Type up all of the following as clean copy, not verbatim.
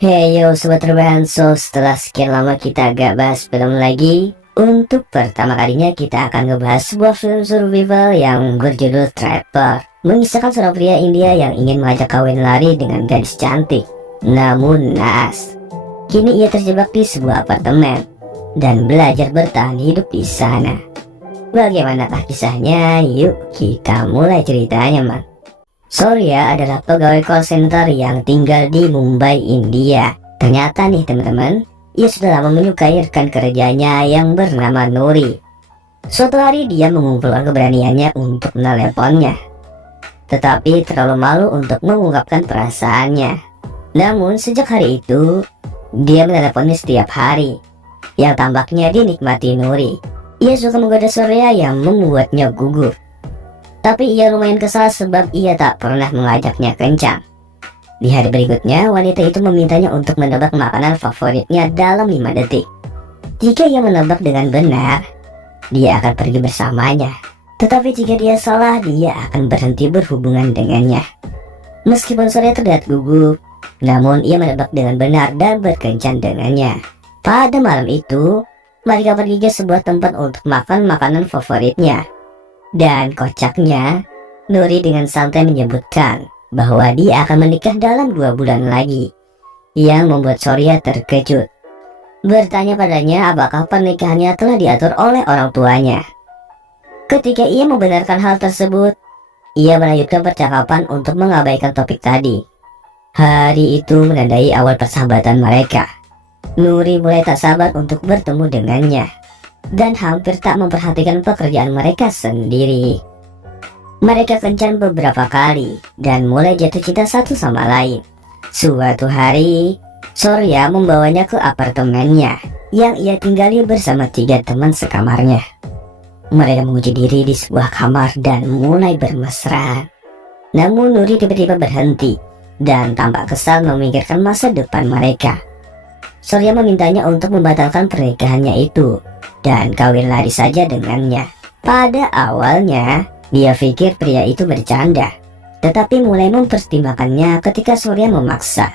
Hey yo sobat rebahan, so setelah sekian lama kita gak bahas film lagi, untuk pertama kalinya kita akan ngebahas sebuah film survival yang berjudul Trapper, mengisahkan seorang pria India yang ingin mengajak kawin lari dengan gadis cantik. Namun naas, kini ia terjebak di sebuah apartemen dan belajar bertahan hidup di sana. Bagaimanakah kisahnya? Yuk kita mulai ceritanya, man. Surya adalah pegawai call center yang tinggal di Mumbai, India. Ternyata nih teman-teman, ia sudah lama menyukai rekan kerjanya yang bernama Nuri. Suatu hari dia mengumpulkan keberaniannya untuk meneleponnya, tetapi terlalu malu untuk mengungkapkan perasaannya. Namun sejak hari itu, dia meneleponnya setiap hari, yang tampaknya dinikmati Nuri. Ia suka menggoda Surya yang membuatnya gugup. Tapi ia lumayan kesal sebab ia tak pernah mengajaknya kencan. Di hari berikutnya, wanita itu memintanya untuk menebak makanan favoritnya dalam 5 detik. Jika ia menebak dengan benar, dia akan pergi bersamanya. Tetapi jika dia salah, dia akan berhenti berhubungan dengannya. Meskipun Surya terlihat gugup, namun ia menebak dengan benar dan berkencan dengannya. Pada malam itu, mereka pergi ke sebuah tempat untuk makan makanan favoritnya. Dan kocaknya, Nuri dengan santai menyebutkan bahwa dia akan menikah dalam 2 bulan lagi, yang membuat Surya terkejut. Bertanya padanya apakah pernikahannya telah diatur oleh orang tuanya. Ketika ia membenarkan hal tersebut, ia melanjutkan percakapan untuk mengabaikan topik tadi. Hari itu menandai awal persahabatan mereka. Nuri mulai tak sabar untuk bertemu dengannya dan hampir tak memperhatikan pekerjaan mereka sendiri. Mereka kencan beberapa kali dan mulai jatuh cinta satu sama lain. Suatu hari, Surya membawanya ke apartemennya yang ia tinggali bersama 3 teman sekamarnya. Mereka menguji diri di sebuah kamar dan mulai bermesraan. Namun Nuri tiba-tiba berhenti dan tampak kesal memikirkan masa depan mereka. Surya memintanya untuk membatalkan pernikahannya itu dan kawin lari saja dengannya. Pada awalnya, dia pikir pria itu bercanda, tetapi mulai mempertimbangkannya ketika Surya memaksa.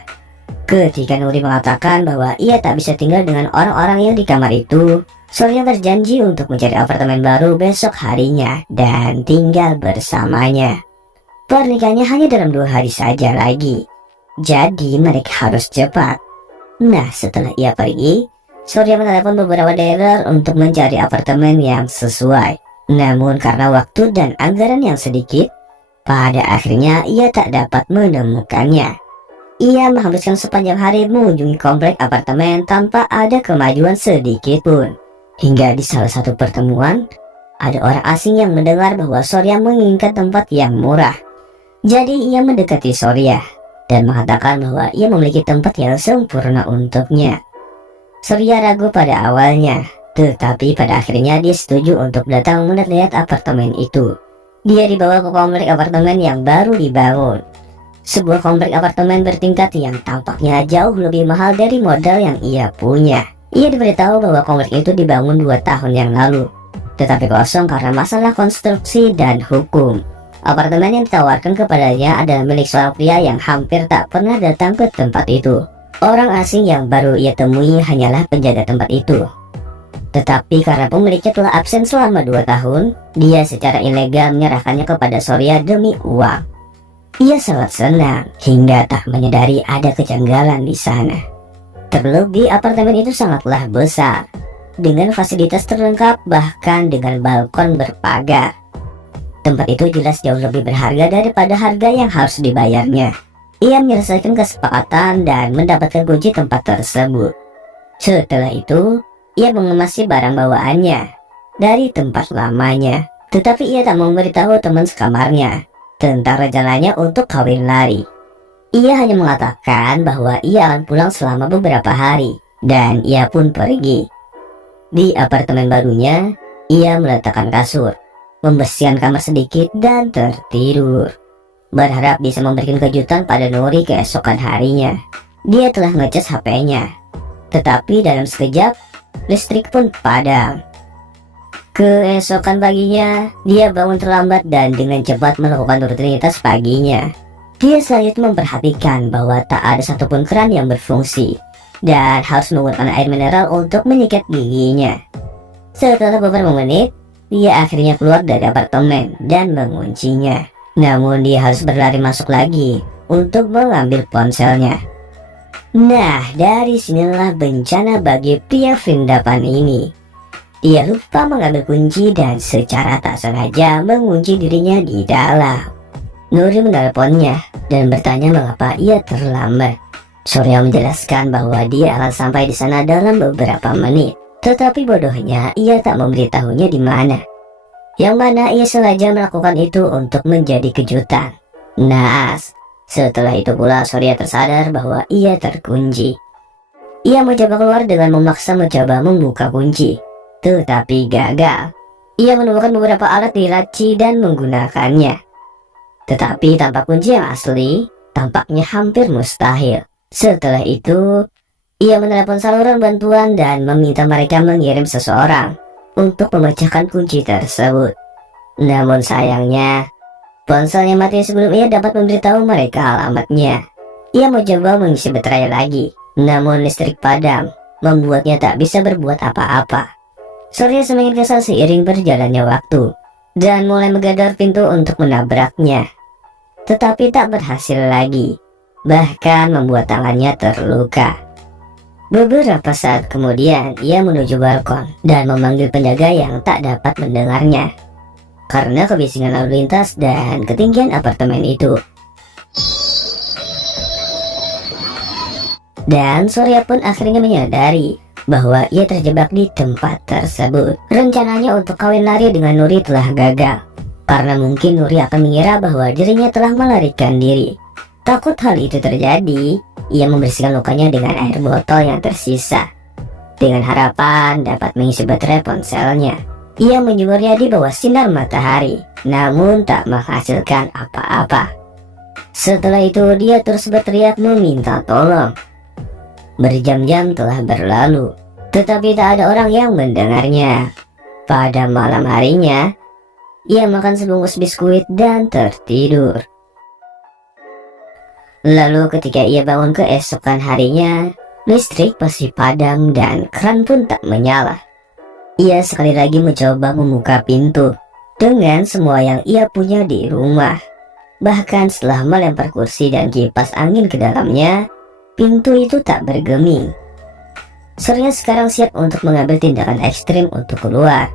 Ketika Nuri mengatakan bahwa ia tak bisa tinggal dengan orang-orang yang di kamar itu, Surya berjanji untuk mencari apartemen baru besok harinya dan tinggal bersamanya. Pernikahannya hanya dalam 2 hari saja lagi, jadi mereka harus cepat. Nah, setelah ia pergi, Surya menelepon beberapa daerah untuk mencari apartemen yang sesuai. Namun karena waktu dan anggaran yang sedikit, pada akhirnya ia tak dapat menemukannya. Ia menghabiskan sepanjang hari mengunjungi komplek apartemen tanpa ada kemajuan sedikit pun. Hingga di salah satu pertemuan, ada orang asing yang mendengar bahwa Surya menginginkan tempat yang murah. Jadi ia mendekati Surya dan mengatakan bahwa ia memiliki tempat yang sempurna untuknya. Surya ragu pada awalnya, tetapi pada akhirnya dia setuju untuk datang melihat apartemen itu. Dia dibawa ke komplek apartemen yang baru dibangun. Sebuah komplek apartemen bertingkat yang tampaknya jauh lebih mahal dari modal yang ia punya. Ia diberitahu bahwa komplek itu dibangun 2 tahun yang lalu, tetapi kosong karena masalah konstruksi dan hukum. Apartemen yang ditawarkan kepadanya adalah milik seorang pria yang hampir tak pernah datang ke tempat itu. Orang asing yang baru ia temui hanyalah penjaga tempat itu. Tetapi karena pemiliknya telah absen selama 2 tahun, dia secara ilegal menyerahkannya kepada Surya demi uang. Ia sangat senang hingga tak menyadari ada kejanggalan di sana. Terlebih apartemen itu sangatlah besar, dengan fasilitas terlengkap bahkan dengan balkon berpagar. Tempat itu jelas jauh lebih berharga daripada harga yang harus dibayarnya. Ia menyelesaikan kesepakatan dan mendapatkan kunci tempat tersebut. Setelah itu, ia mengemasi barang bawaannya dari tempat lamanya. Tetapi ia tak memberitahu teman sekamarnya tentang rencananya untuk kawin lari. Ia hanya mengatakan bahwa ia akan pulang selama beberapa hari, dan ia pun pergi. Di apartemen barunya, ia meletakkan kasur, membersihkan kamar sedikit dan tertidur, berharap bisa memberikan kejutan pada Nuri keesokan harinya. Dia telah ngecas HP-nya, tetapi dalam sekejap listrik pun padam. Keesokan paginya, dia bangun terlambat dan dengan cepat melakukan rutinitas paginya. Dia selanjutnya memperhatikan bahwa tak ada satupun keran yang berfungsi dan harus menggunakan air mineral untuk menyikat giginya. Setelah beberapa menit, dia akhirnya keluar dari apartemen dan menguncinya. Namun dia harus berlari masuk lagi untuk mengambil ponselnya. Nah, dari sinilah bencana bagi pria Vrindavan ini. Dia lupa mengambil kunci dan secara tak sengaja mengunci dirinya di dalam. Nuri menelponnya dan bertanya mengapa ia terlambat. Surya menjelaskan bahwa dia akan sampai di sana dalam beberapa menit. Tetapi bodohnya ia tak memberitahunya di mana. Yang mana ia sengaja melakukan itu untuk menjadi kejutan. Naas, setelah itu pula Surya tersadar bahwa ia terkunci. Ia mencoba keluar dengan memaksa mencoba membuka kunci, tetapi gagal. Ia menemukan beberapa alat di laci dan menggunakannya. Tetapi tanpa kunci yang asli, tampaknya hampir mustahil. Setelah itu, ia menelepon saluran bantuan dan meminta mereka mengirim seseorang untuk memecahkan kunci tersebut. Namun sayangnya, ponselnya mati sebelum ia dapat memberitahu mereka alamatnya. Ia mencoba mengisi baterai lagi, namun listrik padam, membuatnya tak bisa berbuat apa-apa. Surya semakin kesal seiring berjalannya waktu, dan mulai menggedor pintu untuk menabraknya. Tetapi tak berhasil lagi, bahkan membuat tangannya terluka. Beberapa saat kemudian ia menuju balkon dan memanggil penjaga yang tak dapat mendengarnya karena kebisingan lalu lintas dan ketinggian apartemen itu. Dan Surya pun akhirnya menyadari bahwa ia terjebak di tempat tersebut. Rencananya untuk kawin lari dengan Nuri telah gagal karena mungkin Nuri akan mengira bahwa dirinya telah melarikan diri. Takut hal itu terjadi, ia membersihkan lukanya dengan air botol yang tersisa dengan harapan dapat mengisi baterai ponselnya. Ia menjemurnya di bawah sinar matahari, namun tak menghasilkan apa-apa. Setelah itu dia terus berteriak meminta tolong. Berjam-jam telah berlalu, tetapi tak ada orang yang mendengarnya. Pada malam harinya, ia makan sebungkus biskuit dan tertidur. Lalu ketika ia bangun keesokan harinya, listrik masih padam dan keran pun tak menyala. Ia sekali lagi mencoba membuka pintu dengan semua yang ia punya di rumah. Bahkan setelah melempar kursi dan kipas angin ke dalamnya, pintu itu tak bergeming. Surya sekarang siap untuk mengambil tindakan ekstrim untuk keluar.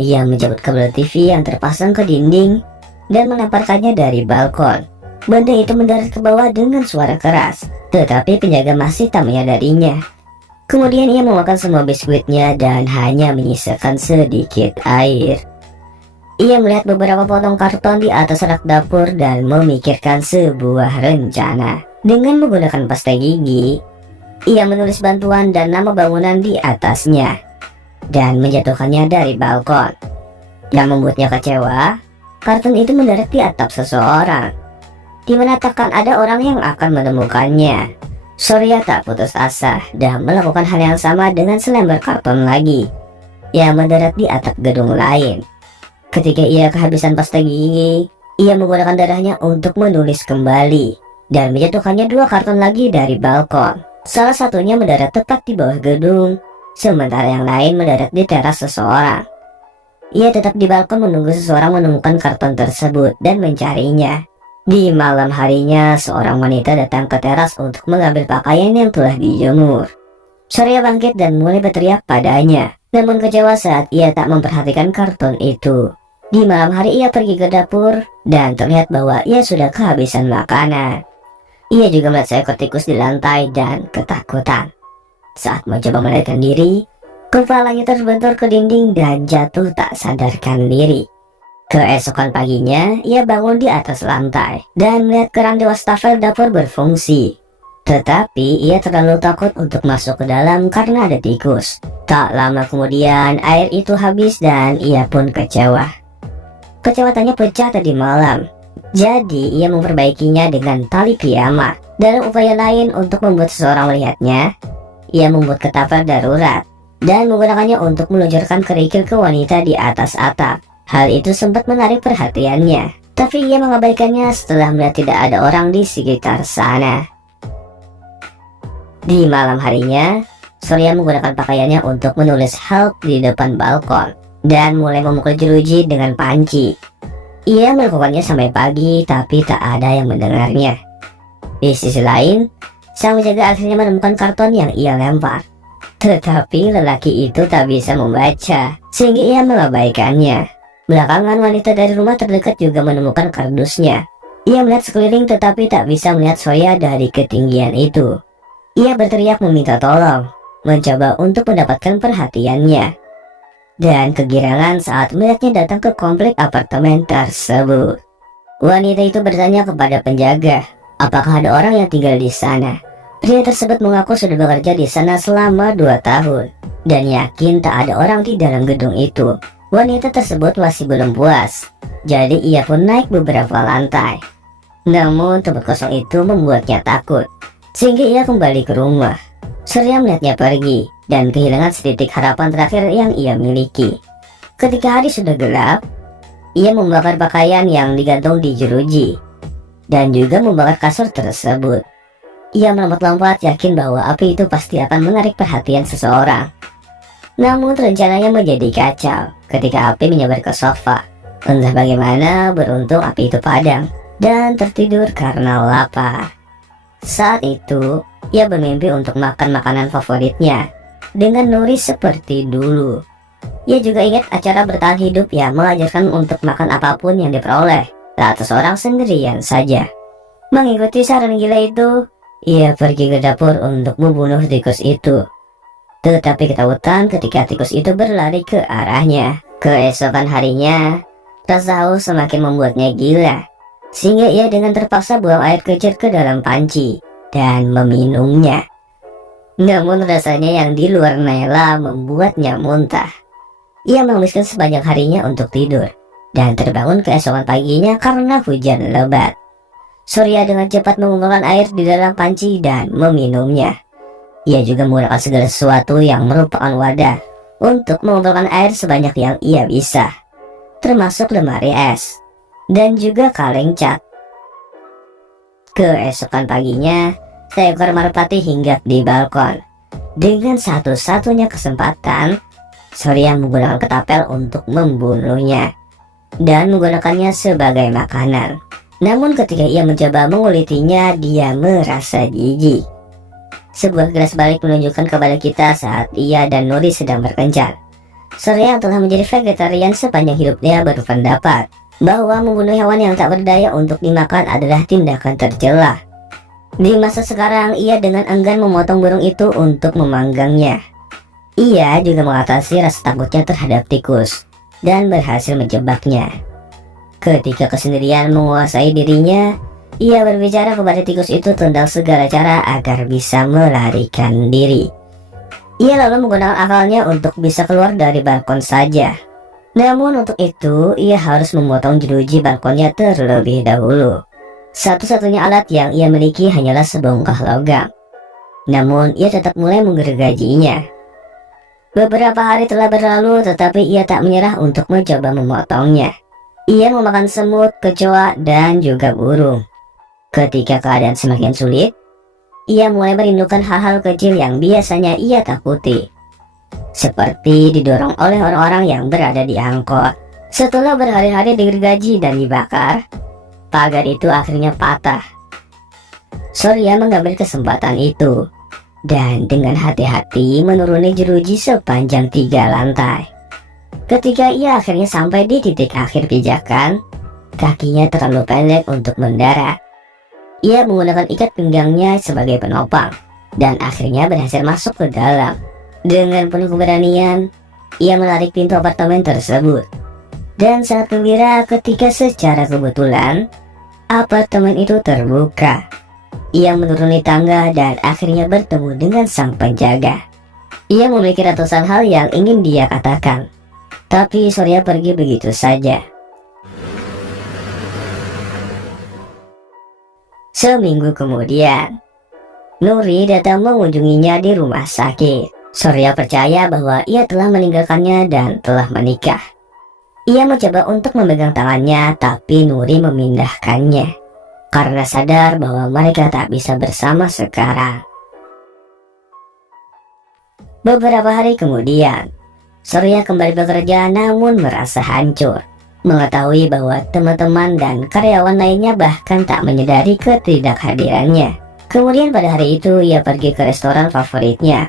Ia mencabut kabel TV yang terpasang ke dinding dan melemparkannya dari balkon. Benda itu mendarat ke bawah dengan suara keras, tetapi penjaga masih tak menyadarinya. Kemudian ia memakan semua biskuitnya dan hanya menyisakan sedikit air. Ia melihat beberapa potong karton di atas rak dapur dan memikirkan sebuah rencana. Dengan menggunakan pasta gigi, ia menulis bantuan dan nama bangunan di atasnya dan menjatuhkannya dari balkon. Yang membuatnya kecewa, karton itu mendarat di atap seseorang, di mana takkan ada orang yang akan menemukannya. Surya tak putus asa dan melakukan hal yang sama dengan selembar karton lagi yang mendarat di atap gedung lain. Ketika ia kehabisan pasta gigi, ia menggunakan darahnya untuk menulis kembali dan menjatuhkannya 2 karton lagi dari balkon. Salah satunya mendarat tepat di bawah gedung, sementara yang lain mendarat di teras seseorang. Ia tetap di balkon menunggu seseorang menemukan karton tersebut dan mencarinya. Di malam harinya, seorang wanita datang ke teras untuk mengambil pakaian yang telah dijemur. Surya bangkit dan mulai berteriak padanya, namun kecewa saat ia tak memperhatikan karton itu. Di malam hari ia pergi ke dapur dan terlihat bahwa ia sudah kehabisan makanan. Ia juga melihat seekor tikus di lantai dan ketakutan. Saat mencoba melarikan diri, kepalanya terbentur ke dinding dan jatuh tak sadarkan diri. Keesokan paginya, ia bangun di atas lantai dan melihat keran di wastafel dapur berfungsi. Tetapi ia terlalu takut untuk masuk ke dalam karena ada tikus. Tak lama kemudian, air itu habis dan ia pun kecewa. Kecewatannya pecah tadi malam. Jadi ia memperbaikinya dengan tali piyama. Dalam upaya lain untuk membuat seseorang melihatnya, ia membuat ketapel darurat dan menggunakannya untuk meluncurkan kerikil ke wanita di atas atap. Hal itu sempat menarik perhatiannya, Tapi ia mengabaikannya setelah melihat tidak ada orang di sekitar sana. Di malam harinya, Surya menggunakan pakaiannya untuk menulis help di depan balkon dan mulai memukul jeruji dengan panci. Ia melakukannya sampai pagi, tapi tak ada yang mendengarnya. Di sisi lain, sang penjaga akhirnya menemukan karton yang ia lempar. Tetapi lelaki itu tak bisa membaca, sehingga ia mengabaikannya. Belakangan wanita dari rumah terdekat juga menemukan kardusnya. Ia melihat sekeliling tetapi tak bisa melihat Surya dari ketinggian itu. Ia berteriak meminta tolong, mencoba untuk mendapatkan perhatiannya. Dan kegirangan saat melihatnya datang ke komplek apartemen tersebut. Wanita itu bertanya kepada penjaga, apakah ada orang yang tinggal di sana. Pria tersebut mengaku sudah bekerja di sana selama 2 tahun dan yakin tak ada orang di dalam gedung itu. Wanita tersebut masih belum puas, jadi ia pun naik beberapa lantai. Namun tempat kosong itu membuatnya takut, sehingga ia kembali ke rumah. Surya melihatnya pergi dan kehilangan setitik harapan terakhir yang ia miliki. Ketika hari sudah gelap, ia membakar pakaian yang digantung di jeruji dan juga membakar kasur tersebut. Ia melompat-lompat yakin bahwa api itu pasti akan menarik perhatian seseorang. Namun rencananya menjadi kacau ketika api menyebar ke sofa. Entah bagaimana beruntung api itu padam dan tertidur karena lapar. Saat itu, ia bermimpi untuk makan makanan favoritnya dengan Nuri seperti dulu. Ia juga ingat acara bertahan hidup yang mengajarkan untuk makan apapun yang diperoleh saat seseorang sendirian saja. Mengikuti saran gila itu, ia pergi ke dapur untuk membunuh tikus itu. Tetapi ketakutan ketika tikus itu berlari ke arahnya. Keesokan harinya, rasa haus semakin membuatnya gila, sehingga ia dengan terpaksa buang air kecil ke dalam panci dan meminumnya. Namun rasanya yang di luar nalar membuatnya muntah. Ia menghabiskan sebanyak harinya untuk tidur dan terbangun keesokan paginya karena hujan lebat. Surya dengan cepat mengumpulkan air di dalam panci dan meminumnya. Ia juga menggunakan segala sesuatu yang merupakan wadah untuk mengumpulkan air sebanyak yang ia bisa, termasuk lemari es dan juga kaleng cat. Keesokan paginya, seekor merpati hinggap di balkon. Dengan satu-satunya kesempatan, Surya menggunakan ketapel untuk membunuhnya dan menggunakannya sebagai makanan. Namun ketika ia mencoba mengulitinya, dia merasa jijik. Sebuah gelas balik menunjukkan kepada kita saat ia dan Nuri sedang berkencan. Surya yang telah menjadi vegetarian sepanjang hidupnya berpendapat bahwa membunuh hewan yang tak berdaya untuk dimakan adalah tindakan tercela. Di masa sekarang, ia dengan enggan memotong burung itu untuk memanggangnya. Ia juga mengatasi rasa takutnya terhadap tikus dan berhasil menjebaknya. Ketika kesendirian menguasai dirinya, ia berbicara kepada tikus itu tentang segala cara agar bisa melarikan diri. Ia lalu menggunakan akalnya untuk bisa keluar dari balkon saja. Namun untuk itu, ia harus memotong jeruji balkonnya terlebih dahulu. Satu-satunya alat yang ia miliki hanyalah sebongkah logam. Namun ia tetap mulai menggergajinya. Beberapa hari telah berlalu, tetapi ia tak menyerah untuk mencoba memotongnya. Ia memakan semut, kecoa, dan juga burung. Ketika keadaan semakin sulit, ia mulai merindukan hal-hal kecil yang biasanya ia takuti, seperti didorong oleh orang-orang yang berada di angkot. Setelah berhari-hari digergaji dan dibakar, pagar itu akhirnya patah. Surya mengambil kesempatan itu dan dengan hati-hati menuruni jeruji sepanjang 3 lantai. Ketika ia akhirnya sampai di titik akhir pijakan, kakinya terlalu pendek untuk mendarat. Ia menggunakan ikat pinggangnya sebagai penopang dan akhirnya berhasil masuk ke dalam. Dengan penuh keberanian, ia menarik pintu apartemen tersebut. Dan sangat gembira ketika secara kebetulan apartemen itu terbuka. Ia menuruni tangga dan akhirnya bertemu dengan sang penjaga. Ia memiliki ratusan hal yang ingin dia katakan, tapi Surya pergi begitu saja. Seminggu kemudian, Nuri datang mengunjunginya di rumah sakit. Surya percaya bahwa ia telah meninggalkannya dan telah menikah. Ia mencoba untuk memegang tangannya, tapi Nuri memindahkannya karena sadar bahwa mereka tak bisa bersama sekarang. Beberapa hari kemudian, Surya kembali bekerja namun merasa hancur. Mengetahui bahwa teman-teman dan karyawan lainnya bahkan tak menyadari ketidakhadirannya. Kemudian pada hari itu ia pergi ke restoran favoritnya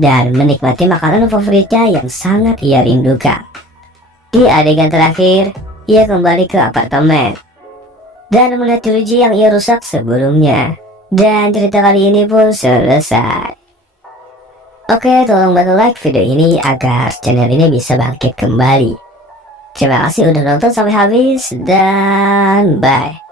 dan menikmati makanan favoritnya yang sangat ia rindukan. Di adegan terakhir, ia kembali ke apartemen dan melihat jeruji yang ia rusak sebelumnya. Dan cerita kali ini pun selesai. Oke, tolong bantu like video ini agar channel ini bisa bangkit kembali. Terima kasih udah nonton sampai habis dan bye.